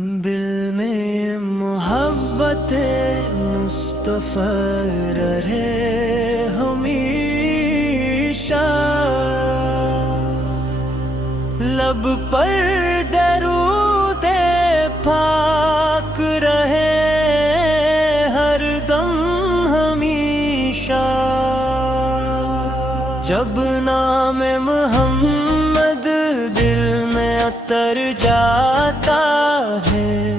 دل میں محبت مصطفی رہے ہمیشہ، لب پر درود پاک رہے ہر دم ہمیشہ۔ جب نام محمد دل میں اتر جاتا ہے،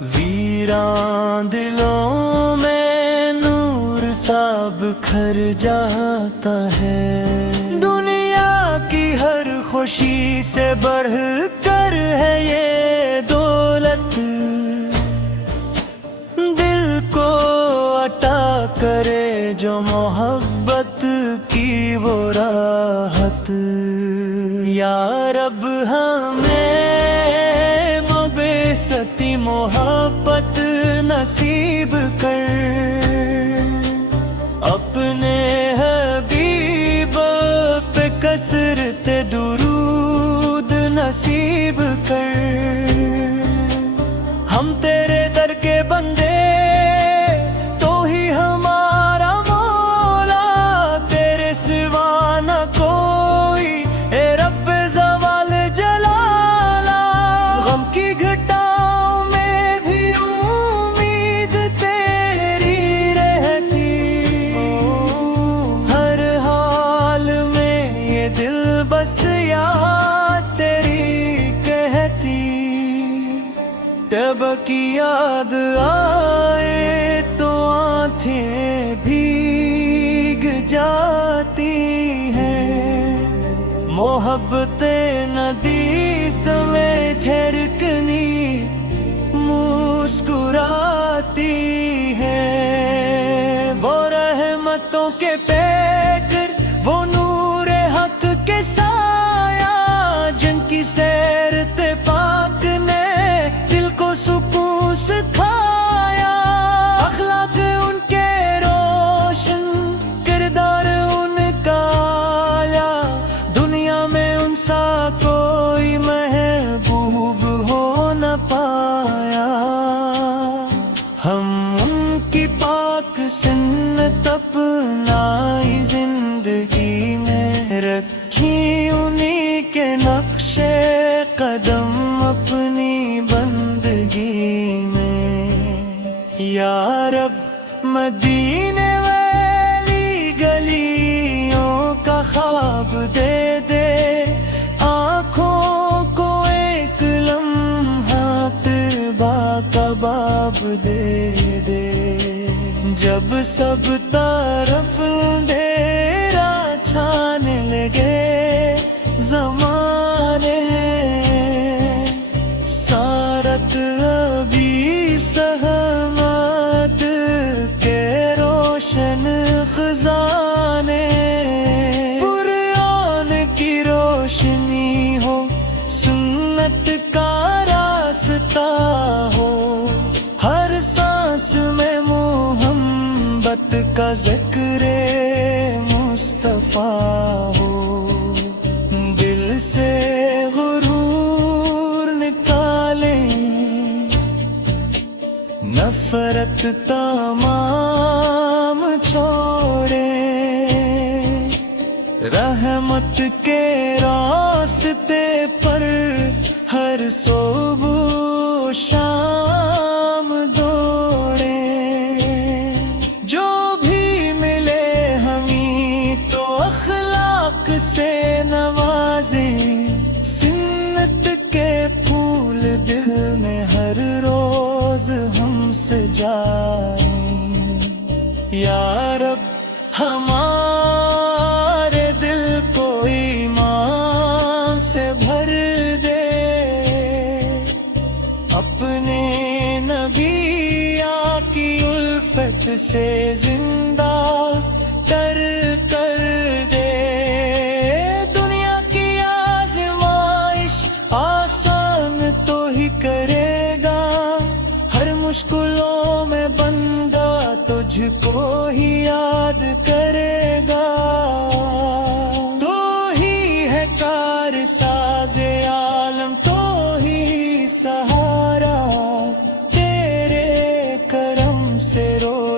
ویران دلوں میں نور سا بکھر جاتا ہے۔ دنیا کی ہر خوشی سے بڑھ کر ہے یہ دولت، دل کو عطا کرے جو محبت کی وہ راحت۔ یا رب ہمیں مبعثتی محبت نصیب کر، اپنے حبیب پہ کثرت درود نصیب کر۔ ہم تیرے در کے بندے، تو ہی ہمارا مولا، تیرے سوا نہ کوئی، اے رب زوال جلالا۔ غم کی گھٹاؤں میں بھی امید تیری رہتی، ہر حال میں یہ دل بس یاد تیری کہتی۔ تب کی یاد آئے تو آنکھیں بھیگ جاتی ہیں، محبت ندی سمے ٹھہرکنی مسکراتی ہے۔ وہ رحمتوں کے پیکر، وہ نور حق کے سایہ، جن کی سیرت پاک نے دل کو سکون سکھایا۔ اخلاق ان کے روشن، کردار ان کا اعلیٰ، دنیا میں ان سا کوئی محبوب ہو نہ پایا۔ ہم ان کی پاک سنت اپنائی زندگی میں، رکھی انہی کے نقش قدم اپنی بندگی میں۔ یا رب مدینے والی گلیوں کا خواب دے دے، آنکھوں کو ایک لمحہ تربا کباب دے دے۔ جب سب طرف اندھیرا چھانے لگے زمانے، سارت ابھی سہمت کے روشن خزانے، قرآن کی روشنی ہو، سنت کا راستہ ہو، ہر سانس میں محبت کا ذکر مصطفیٰ ہو۔ دل سے غرور نکالیں، نفرت تمام چھوڑیں، رحمت کے راستے پر ہر صبح شام دوڑیں۔ جو بھی ملے ہمیں تو اخلاق سے نوازیں، سنت کے پھول دل میں ہر روز ہم سجائیں۔ یا رب ہمارے دل کو ایمان سے بھر دے، اپنے نبی کی الفت سے زندہ تر کر دے۔ دنیا کی آزمائش آسان تو ہی کرے گا، ہر مشکلوں میں بندہ تجھ کو ہی یاد کرے گا۔ تو ہی ہے کار ساز عالم، تو ہی سہارا